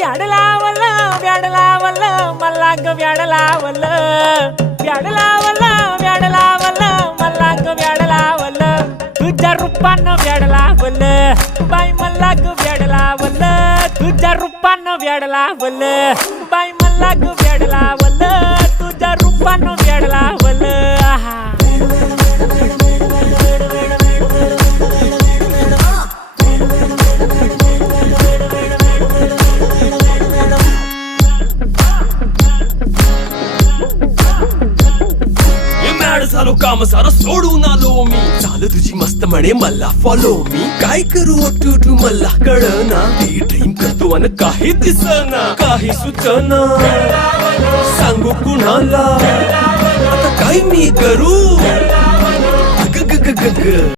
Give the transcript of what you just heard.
व्याड लावलं व्याड लावलं मला ग व्याड लावलं व्याड लावलं व्याड लावलं मला ग व्याड लावलं तुझ्या रूपानं व्याड लावलं बाई मला ग व्याड लावलं तुझ्या रूपानं व्याड लावलं बाई मला ग व्याड लावलं तुझ्या रूपानं व्याड लावलं आहा झालो काम सारं सोडून आलो मी झालं तुझी मस्त म्हणे मला फॉलो मी काय करू टू मला कळना ती ड्रीम करतो आणि काही दिसना काही सुचना सांगू कुणाला आता काय मी करू ग ग ग ग ग